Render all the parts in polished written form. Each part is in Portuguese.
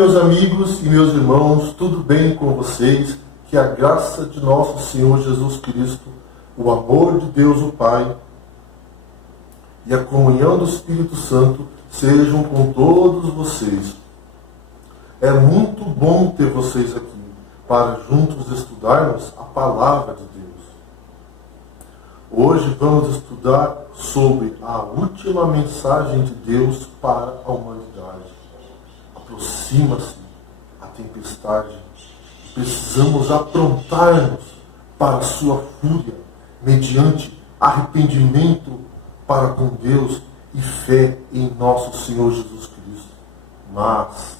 meus amigos e meus irmãos, tudo bem com vocês? Que a graça de nosso Senhor Jesus Cristo, o amor de Deus o Pai e a comunhão do Espírito Santo sejam com todos vocês. É muito bom ter vocês aqui para juntos estudarmos a Palavra de Deus. Hoje vamos estudar sobre a última mensagem de Deus para a humanidade. Aproxima-se a tempestade. Precisamos aprontar-nos para a sua fúria, mediante arrependimento para com Deus e fé em nosso Senhor Jesus Cristo. Mas,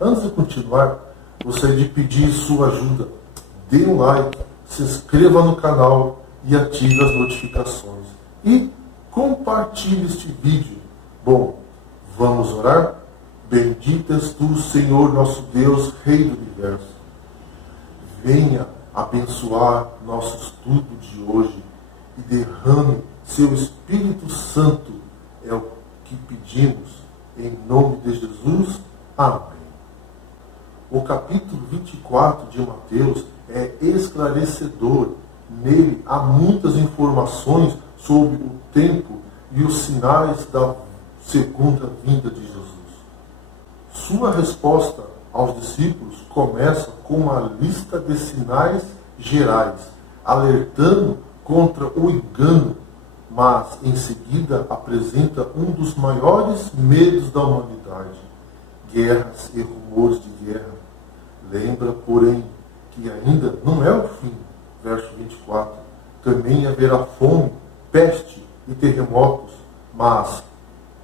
antes de continuar, gostaria de pedir sua ajuda. Dê um like, se inscreva no canal e ative as notificações. E compartilhe este vídeo. Bom, vamos orar? Bendito és tu, Senhor nosso Deus, Rei do Universo. Venha abençoar nosso estudo de hoje e derrame seu Espírito Santo. É o que pedimos, em nome de Jesus. Amém. O capítulo 24 de Mateus é esclarecedor. Nele há muitas informações sobre o tempo e os sinais da segunda vinda de Jesus. Sua resposta aos discípulos começa com uma lista de sinais gerais, alertando contra o engano, mas em seguida apresenta um dos maiores medos da humanidade: guerras e rumores de guerra. Lembra, porém, que ainda não é o fim. Verso 24. Também haverá fome, peste e terremotos, mas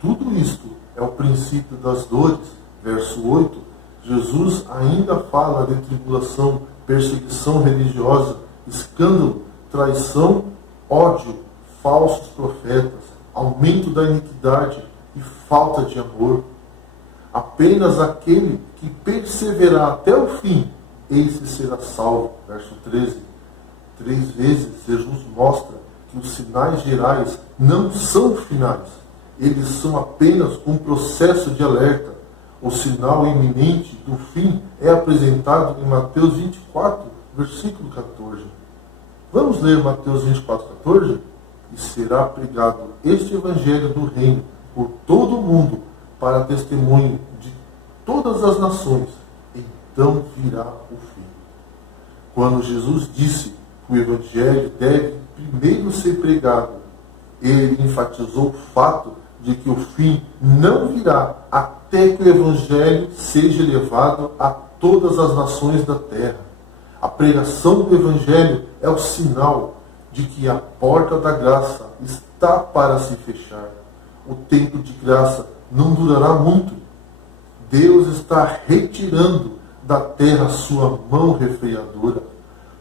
tudo isto é o princípio das dores. Verso 8. Jesus ainda fala de tribulação, perseguição religiosa, escândalo, traição, ódio, falsos profetas, aumento da iniquidade e falta de amor. Apenas aquele que perseverar até o fim, esse será salvo. Verso 13. 3 vezes Jesus mostra que os sinais gerais não são finais. Eles são apenas um processo de alerta. O sinal iminente do fim é apresentado em Mateus 24, versículo 14. Vamos ler Mateus 24, 14? E será pregado este evangelho do reino por todo o mundo para testemunho de todas as nações. Então virá o fim. Quando Jesus disse que o evangelho deve primeiro ser pregado, ele enfatizou o fato de que o fim não virá até que o evangelho seja levado a todas as nações da terra. A pregação do evangelho é o sinal de que a porta da graça está para se fechar. O tempo de graça não durará muito. Deus está retirando da terra sua mão refreadora.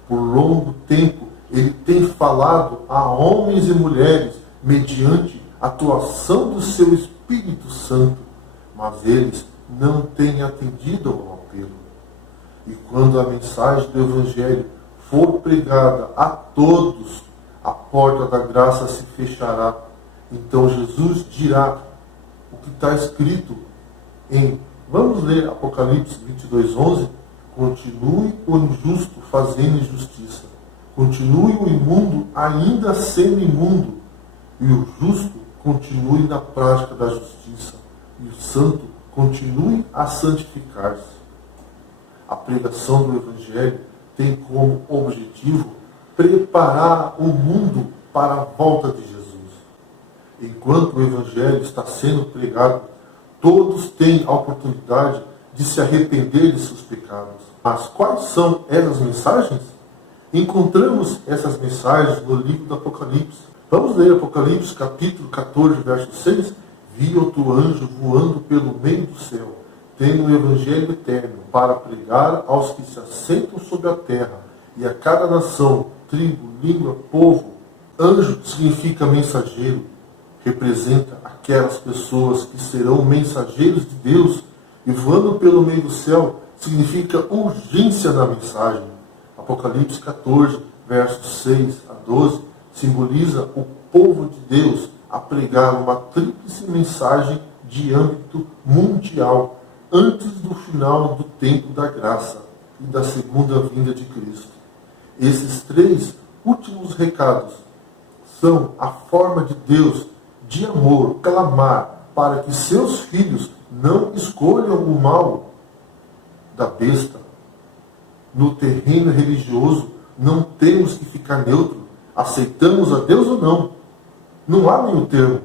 Por longo tempo, ele tem falado a homens e mulheres mediante a atuação do seu Espírito Santo, mas eles não têm atendido ao apelo. E quando a mensagem do Evangelho for pregada a todos, a porta da graça se fechará. Então Jesus dirá o que está escrito vamos ler Apocalipse 22:11. Continue o injusto fazendo injustiça. Continue o imundo ainda sendo imundo. E o justo continue na prática da justiça. E o santo continue a santificar-se. A pregação do Evangelho tem como objetivo preparar o mundo para a volta de Jesus. Enquanto o Evangelho está sendo pregado, todos têm a oportunidade de se arrepender de seus pecados. Mas quais são essas mensagens? Encontramos essas mensagens no livro do Apocalipse. Vamos ler Apocalipse capítulo 14, verso 6. Vi outro anjo voando pelo meio do céu, tendo o evangelho eterno para pregar aos que se assentam sobre a terra, e a cada nação, tribo, língua, povo. Anjo significa mensageiro. Representa aquelas pessoas que serão mensageiros de Deus. E voando pelo meio do céu significa urgência na mensagem. Apocalipse 14, versos 6 a 12, simboliza o povo de Deus a pregar uma tríplice mensagem de âmbito mundial. antes do final do tempo da graça e da segunda vinda de Cristo. Esses 3 últimos recados são a forma de Deus de amor clamar para que seus filhos não escolham o mal da besta. No terreno religioso, não temos que ficar neutro. Aceitamos a Deus ou não? Não há meio termo.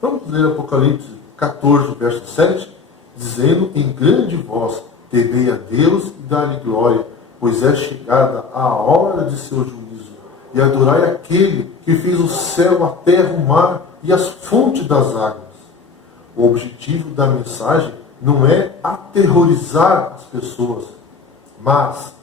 Vamos ler Apocalipse 14, verso 7, dizendo em grande voz: temei a Deus e dá-lhe glória, pois é chegada a hora de seu juízo. E adorai aquele que fez o céu, a terra, o mar e as fontes das águas. O objetivo da mensagem não é aterrorizar as pessoas, mas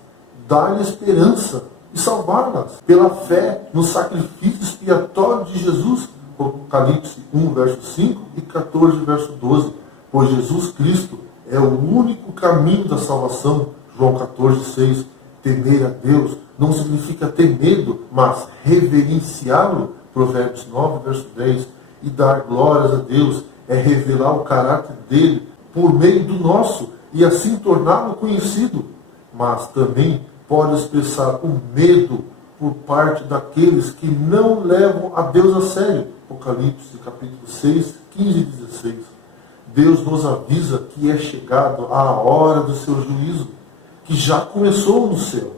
dar-lhe esperança e salvá-las pela fé no sacrifício expiatório de Jesus. Apocalipse 1, verso 5 e 14, verso 12. Pois Jesus Cristo é o único caminho da salvação. João 14, 6. Temer a Deus não significa ter medo, mas reverenciá-lo. Provérbios 9, verso 10. E dar glórias a Deus é revelar o caráter dele por meio do nosso e assim torná-lo conhecido. Mas também pode expressar o medo por parte daqueles que não levam a Deus a sério. Apocalipse capítulo 6, 15 e 16. Deus nos avisa que é chegado a hora do seu juízo, que já começou no céu.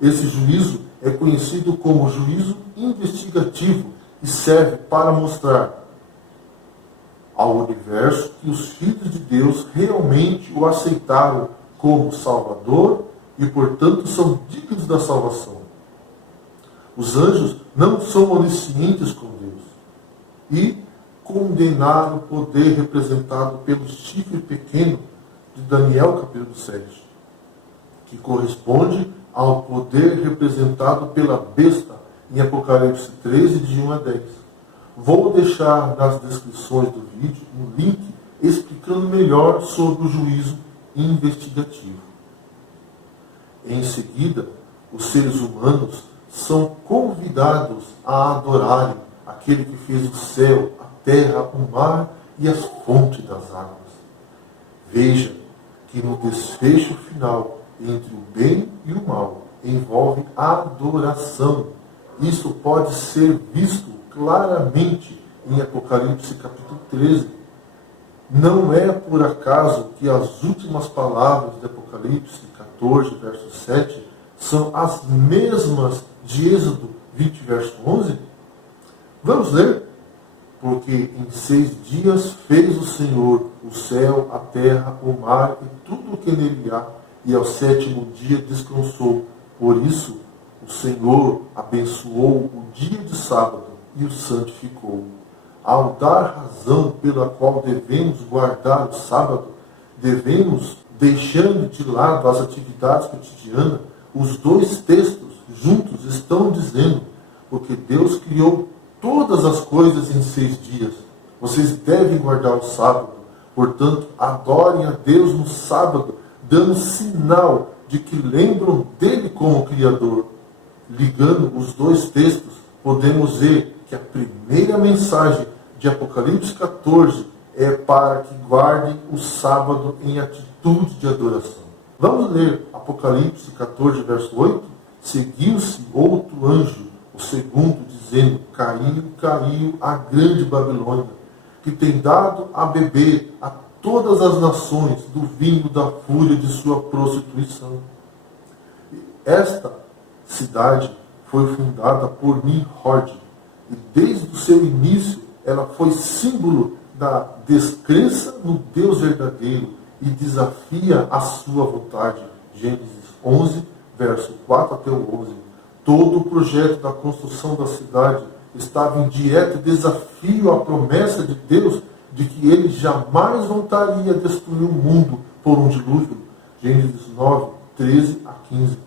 Esse juízo é conhecido como juízo investigativo e serve para mostrar ao universo que os filhos de Deus realmente o aceitaram como Salvador e, portanto, são dignos da salvação. Os anjos não são oniscientes com Deus e condenaram o poder representado pelo chifre pequeno de Daniel, capítulo 7, que corresponde ao poder representado pela besta em Apocalipse 13, de 1 a 10. Vou deixar nas descrições do vídeo um link explicando melhor sobre o juízo investigativo. Em seguida, os seres humanos são convidados a adorarem aquele que fez o céu, a terra, o mar e as fontes das águas. Veja que no desfecho final, entre o bem e o mal, envolve adoração. Isso pode ser visto claramente em Apocalipse capítulo 13. Não é por acaso que as últimas palavras de Apocalipse 14, verso 7, são as mesmas de Êxodo 20, verso 11? Vamos ler? Porque em 6 dias fez o Senhor o céu, a terra, o mar e tudo o que nele há, e ao 7º dia descansou. Por isso, o Senhor abençoou o dia de sábado e o santificou. Ao dar razão pela qual devemos guardar o sábado, devemos, deixando de lado as atividades cotidianas, os 2 textos juntos estão dizendo: porque Deus criou todas as coisas em 6 dias. Vocês devem guardar o sábado. Portanto, adorem a Deus no sábado, dando sinal de que lembram dele como Criador. Ligando os 2 textos, podemos ver que a primeira mensagem de Apocalipse 14 é para que guardem o sábado em atitude de adoração. Vamos ler Apocalipse 14, verso 8? Seguiu-se outro anjo, o segundo, dizendo: caiu, caiu a grande Babilônia, que tem dado a beber a todas as nações do vinho da fúria de sua prostituição. Esta cidade foi fundada por Nimrod, e desde o seu início ela foi símbolo da descrença no Deus verdadeiro e desafia a sua vontade. Gênesis 11, verso 4 até o 11. Todo o projeto da construção da cidade estava em direto desafio à promessa de Deus de que ele jamais voltaria a destruir o mundo por um dilúvio. Gênesis 9, 13 a 15.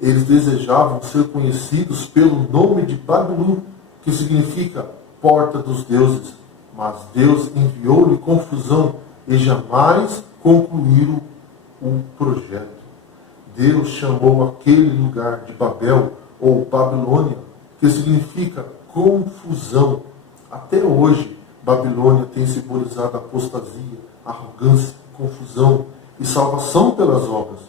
Eles desejavam ser conhecidos pelo nome de Babilônia, que significa porta dos deuses. Mas Deus enviou-lhe confusão e jamais concluíram o projeto. Deus chamou aquele lugar de Babel, ou Babilônia, que significa confusão. Até hoje, Babilônia tem simbolizado apostasia, arrogância, confusão. e salvação pelas obras.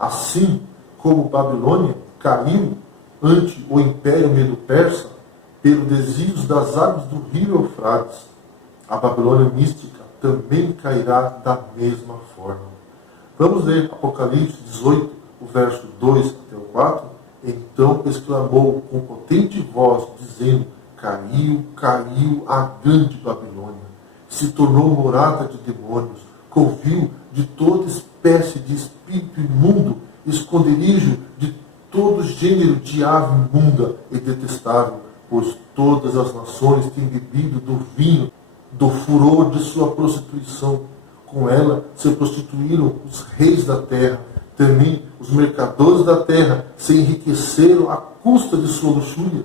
Assim como Babilônia caiu ante o Império Medo-Persa pelo desvio das águas do rio Eufrates, a Babilônia mística também cairá da mesma forma. Vamos ler Apocalipse 18, o verso 2 até o 4. Então exclamou com potente voz, dizendo: caiu, caiu a grande Babilônia, se tornou morada de demônios, covil de toda espécie de espírito imundo, esconderijo de todo gênero de ave imunda e detestável, pois todas as nações têm bebido do vinho, do furor de sua prostituição. Com ela se prostituíram os reis da terra, também os mercadores da terra se enriqueceram à custa de sua luxúria.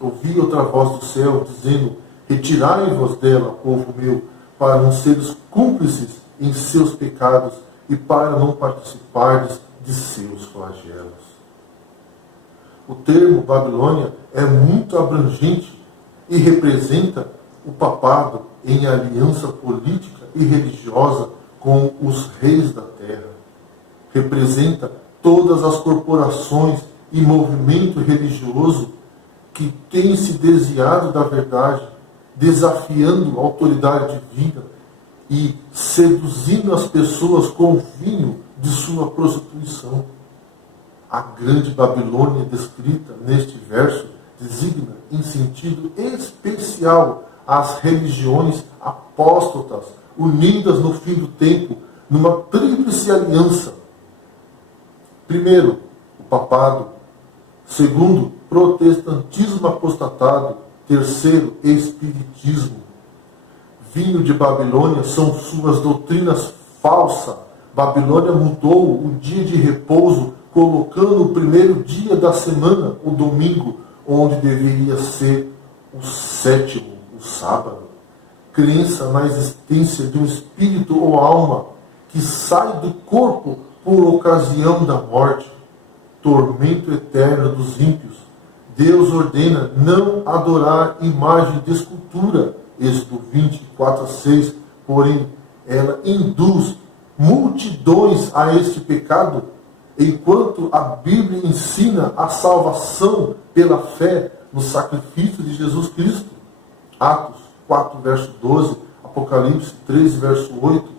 Ouvi outra voz do céu, dizendo: retirai-vos dela, povo meu, para não seres cúmplices em seus pecados e para não participardes de seus flagelos. O termo Babilônia é muito abrangente e representa o papado em aliança política e religiosa com os reis da terra. Representa todas as corporações e movimento religioso que têm se desviado da verdade, desafiando a autoridade divina e seduzindo as pessoas com o vinho de sua prostituição. A grande Babilônia descrita neste verso designa em sentido especial as religiões apóstatas unidas no fim do tempo numa tríplice aliança. Primeiro, o papado. Segundo, protestantismo apostatado. Terceiro, espiritismo. Vinho de Babilônia são suas doutrinas falsas. Babilônia mudou o dia de repouso, colocando o primeiro dia da semana, o domingo, onde deveria ser o sétimo, o sábado. Crença na existência de um espírito ou alma que sai do corpo por ocasião da morte. Tormento eterno dos ímpios. Deus ordena não adorar imagem de escultura. Êxodo 24:6. Porém, ela induz multidões a este pecado, enquanto a Bíblia ensina a salvação pela fé no sacrifício de Jesus Cristo. Atos 4, verso 12, Apocalipse 3, verso 8.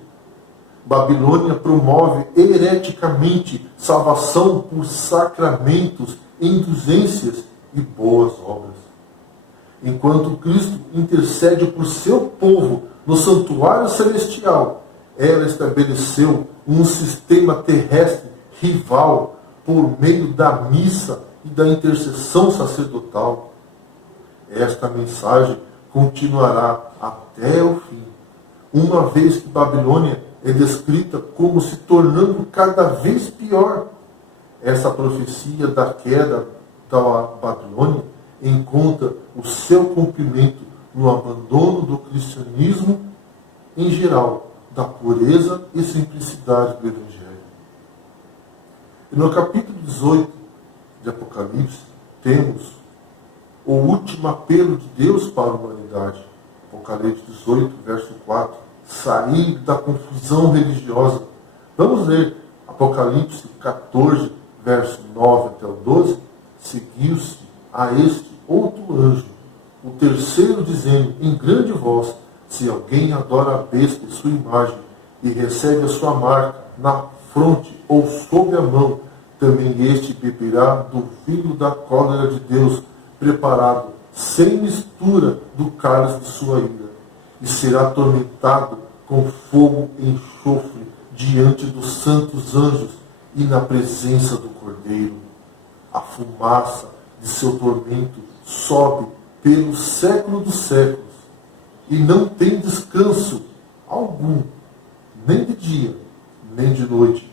Babilônia promove hereticamente salvação por sacramentos, indulgências e boas obras. Enquanto Cristo intercede por seu povo no santuário celestial, ela estabeleceu um sistema terrestre rival por meio da missa e da intercessão sacerdotal. Esta mensagem continuará até o fim, uma vez que Babilônia é descrita como se tornando cada vez pior. Essa profecia da queda da Babilônia encontra o seu cumprimento no abandono do cristianismo em geral, da pureza e simplicidade do Evangelho. E no capítulo 18 de Apocalipse, temos o último apelo de Deus para a humanidade. Apocalipse 18, verso 4. Sair da confusão religiosa. Vamos ler Apocalipse 14, verso 9 até o 12. Seguiu-se a este outro anjo, o terceiro, dizendo em grande voz: se alguém adora a besta e sua imagem, e recebe a sua marca na fronte ou sob a mão, também este beberá do vinho da cólera de Deus, preparado sem mistura do cálice de sua ira, e será atormentado com fogo e enxofre diante dos santos anjos e na presença do Cordeiro. A fumaça de seu tormento sobe pelo século dos séculos, e não tem descanso algum, nem de dia, nem de noite,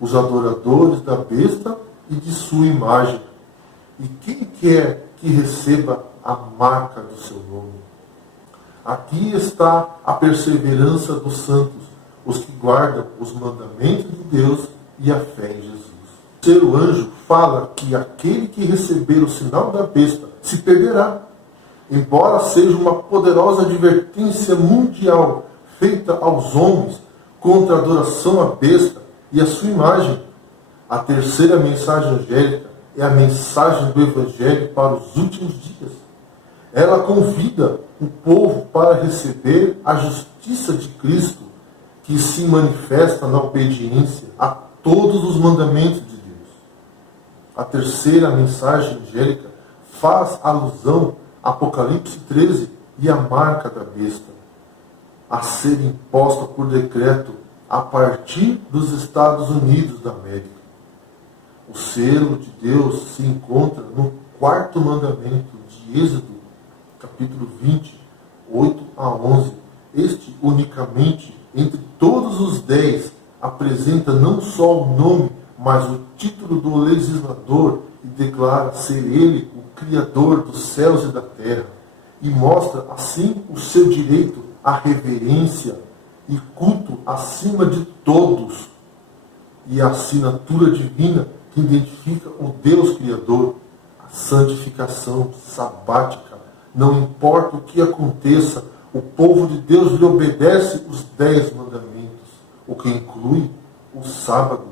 os adoradores da besta e de sua imagem, e quem quer que receba a marca do seu nome. Aqui está a perseverança dos santos, os que guardam os mandamentos de Deus e a fé em Jesus. O terceiro anjo fala que aquele que receber o sinal da besta se perderá, embora seja uma poderosa advertência mundial feita aos homens contra a adoração à besta e à sua imagem. A terceira mensagem angélica é a mensagem do Evangelho para os últimos dias. Ela convida o povo para receber a justiça de Cristo, que se manifesta na obediência a todos os mandamentos de Deus. A terceira mensagem angélica faz alusão a Apocalipse 13 e a marca da besta, a ser imposta por decreto a partir dos Estados Unidos da América. O selo de Deus se encontra no quarto mandamento de Êxodo, capítulo 20, 8 a 11. Este, unicamente, entre todos os 10, apresenta não só o nome, mas o título do legislador e declara ser ele o Criador dos céus e da terra, e mostra, assim, o seu direito à reverência e culto acima de todos, e a assinatura divina que identifica o Deus Criador, a santificação sabática. Não importa o que aconteça, o povo de Deus lhe obedece os 10 mandamentos, o que inclui o sábado,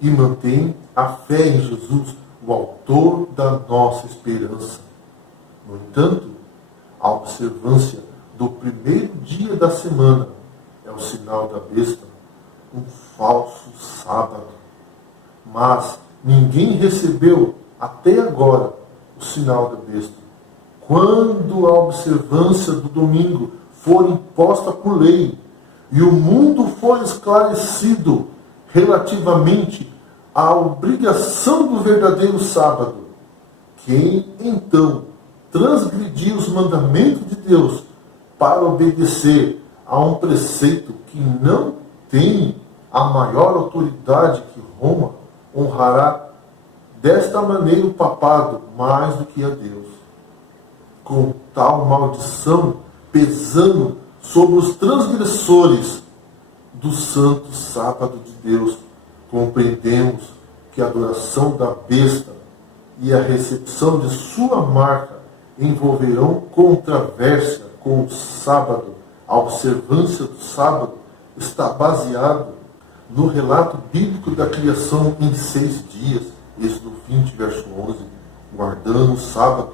e mantém a fé em Jesus, o autor da nossa esperança. No entanto, a observância do primeiro dia da semana é o sinal da besta, um falso sábado. Mas ninguém recebeu até agora o sinal da besta. Quando a observância do domingo for imposta por lei e o mundo for esclarecido relativamente à obrigação do verdadeiro sábado, quem então transgredir os mandamentos de Deus para obedecer a um preceito que não tem a maior autoridade que Roma, honrará desta maneira o papado mais do que a Deus, com tal maldição pesando sobre os transgressores do santo sábado de Deus. Compreendemos que a adoração da besta e a recepção de sua marca envolverão controvérsia com o sábado. A observância do sábado está baseado no relato bíblico da criação em 6 dias, Êxodo 20, verso 11. Guardando o sábado,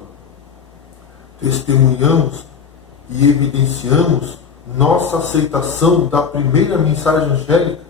testemunhamos e evidenciamos nossa aceitação da primeira mensagem angélica,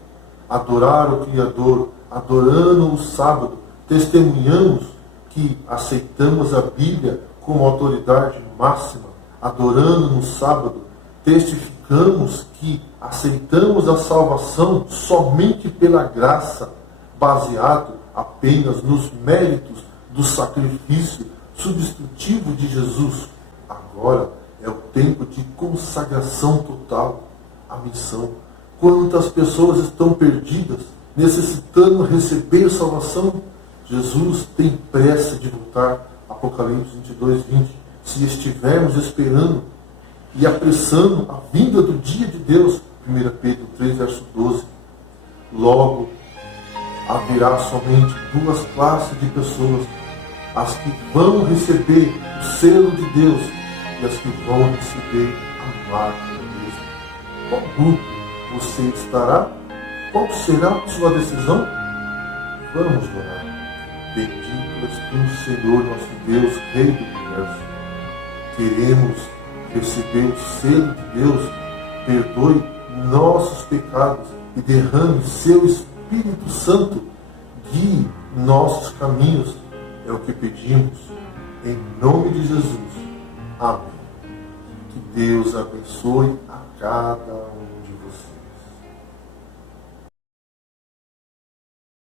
adorar o Criador, adorando o sábado. Testemunhamos que aceitamos a Bíblia como autoridade máxima, adorando no sábado. Testificamos que aceitamos a salvação somente pela graça, baseado apenas nos méritos do sacrifício substitutivo de Jesus. Agora é o tempo de consagração total à missão. Quantas pessoas estão perdidas, necessitando receber salvação? Jesus tem pressa de voltar. Apocalipse 22, 20. Se estivermos esperando e apressando a vinda do dia de Deus, 1 Pedro 3, verso 12, logo haverá somente 2 classes de pessoas: as que vão receber o selo de Deus e as que vão receber a marca de Deus. Qual grupo você estará? Qual será a sua decisão? Vamos orar. Bendito és tu, Senhor, nosso Deus, Rei do Universo. Queremos receber o selo de Deus. Perdoe nossos pecados e derrame seu Espírito Santo. Guie nossos caminhos. É o que pedimos. Em nome de Jesus. Amém. Que Deus abençoe a cada um de vocês.